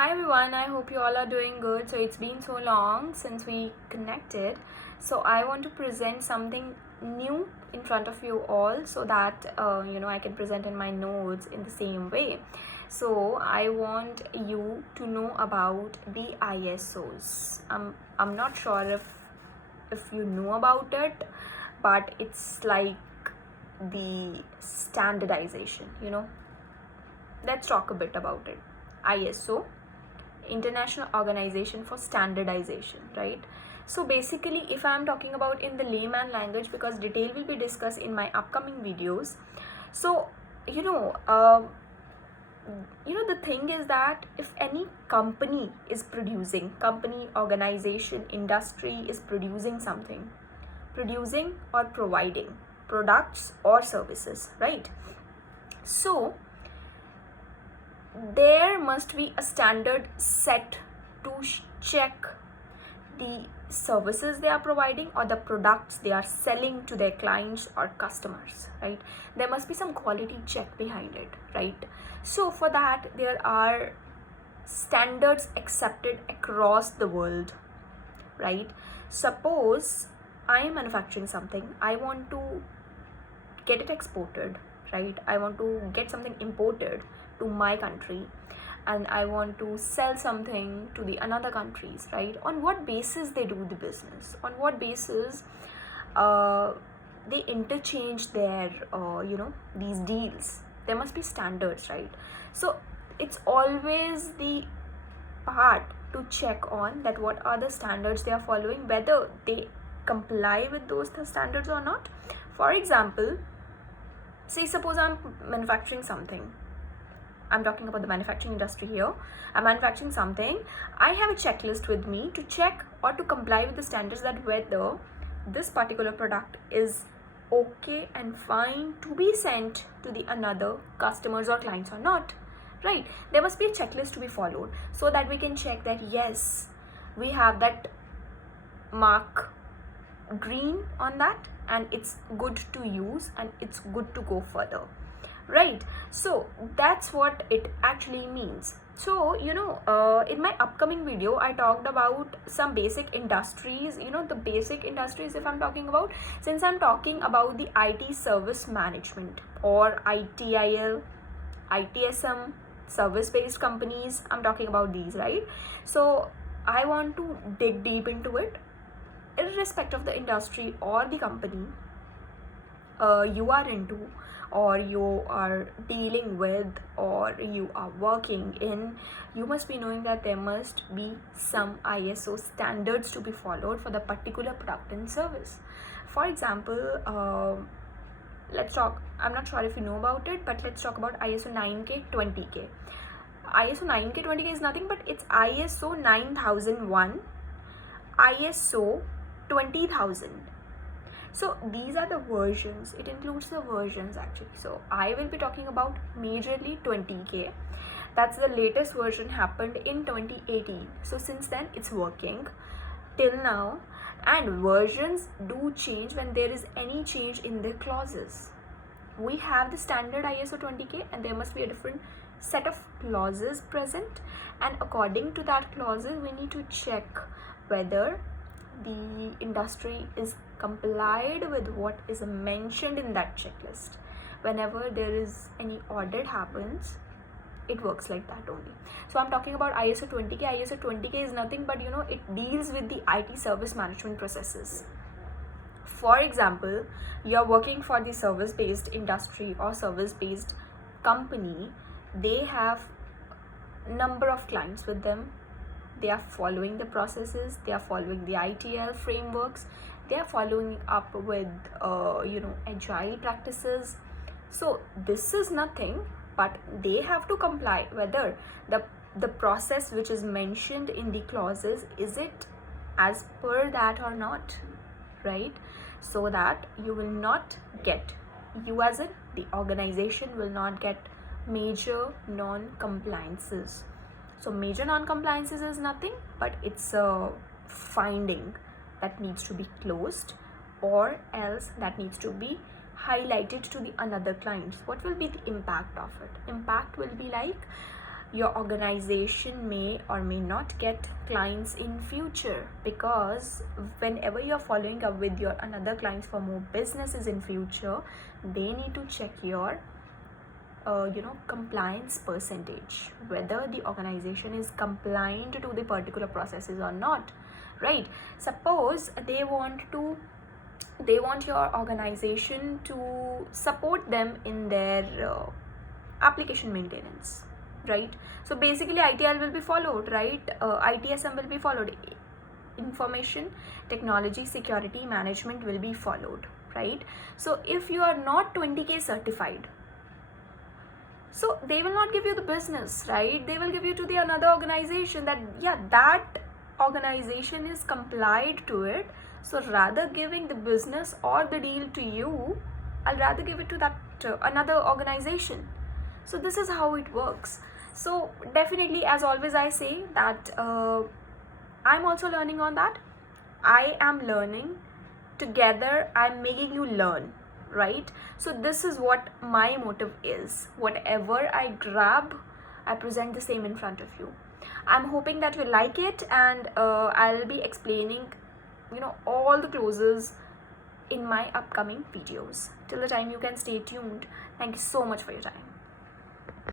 Hi everyone, I hope you all are doing good. So it's been so long since we connected. So I want to present something new in front of you all so that I can present in my notes in the same way. So I want you to know about the ISOs. I'm not sure if you know about it, but it's like the standardization. Let's talk a bit about it. ISO, International Organization for Standardization, right? So basically, if I'm talking about in the layman language, because detail will be discussed in my upcoming videos. So you know uh, the thing is that if any company, organization, industry is producing something, producing or providing products or services, right? So there must be a standard set to check the services they are providing or the products they are selling to their clients or customers, right? There must be some quality check behind it, right? So for that, there are standards accepted across the world, right? Suppose I am manufacturing something, I want to get it exported, right? I want to get something imported to my country, and I want to sell something to the another countries, right? On what basis they do the business, on what basis uh, they interchange their these deals. There must be standards, right? So it's always the part to check on that what are the standards they are following, whether they comply with those standards or not. For example, say suppose I'm manufacturing something. I'm talking about the manufacturing industry here. I'm manufacturing something. I have a checklist with me to check or to comply with the standards, that whether this particular product is okay and fine to be sent to the another customers or clients or not, right? There must be a checklist to be followed so that we can check that yes, we have that mark green on that and it's good to use and it's good to go further, right? So that's what it actually means. So in my upcoming video, I talked about some basic industries. The basic industries, if I'm talking about, since I'm talking about the IT service management or ITIL, ITSM, service based companies, I'm talking about these, right? So I want to dig deep into it, irrespective of the industry or the company you are into, or you are dealing with, or you are working in. You must be knowing that there must be some ISO standards to be followed for the particular product and service. For example, let's talk, I'm not sure if you know about it, but let's talk about ISO 9K 20K. ISO 9K 20K is nothing but it's ISO 9001, ISO 20000. So these are the versions, it includes the versions actually. So I will be talking about majorly 20K. That's the latest version, happened in 2018. So since then it's working till now, and versions do change when there is any change in the clauses. We have the standard ISO 20K and there must be a different set of clauses present, and according to that clauses we need to check whether the industry is complied with what is mentioned in that checklist. Whenever there is any audit happens, it works like that only. So I'm talking about ISO 20K. ISO 20K is nothing but it deals with the IT service management processes. For example, you're working for the service based industry or service based company. They have number of clients with them, they are following the processes, they are following the ITL frameworks, they are following up with agile practices. So this is nothing but they have to comply whether the process which is mentioned in the clauses, is it as per that or not, right? So that you will not get, you as in the organization will not get major non-compliances. So major non-compliances is nothing but it's a finding that needs to be closed, or else that needs to be highlighted to the another clients. What will be the impact of it? Impact will be like your organization may or may not get clients in future, because whenever you're following up with your another clients for more businesses in future, they need to check your compliance percentage, whether the organization is compliant to the particular processes or not, right? Suppose they want your organization to support them in their application maintenance, right? So basically ITIL will be followed, right? ITSM will be followed, information technology security management will be followed, right? So if you are not 20K certified, so they will not give you the business, right? They will give you to the another organization that, yeah, that organization is complied to it. So rather giving the business or the deal to you, I'll rather give it to that another organization. So this is how it works. So definitely, as always I say that I'm also learning on that. I am learning, together I'm making you learn, right? So this is what my motive is. Whatever I grab, I present the same in front of you. I'm hoping that you like it, and I'll be explaining all the clauses in my upcoming videos. Till the time, you can stay tuned. Thank you so much for your time.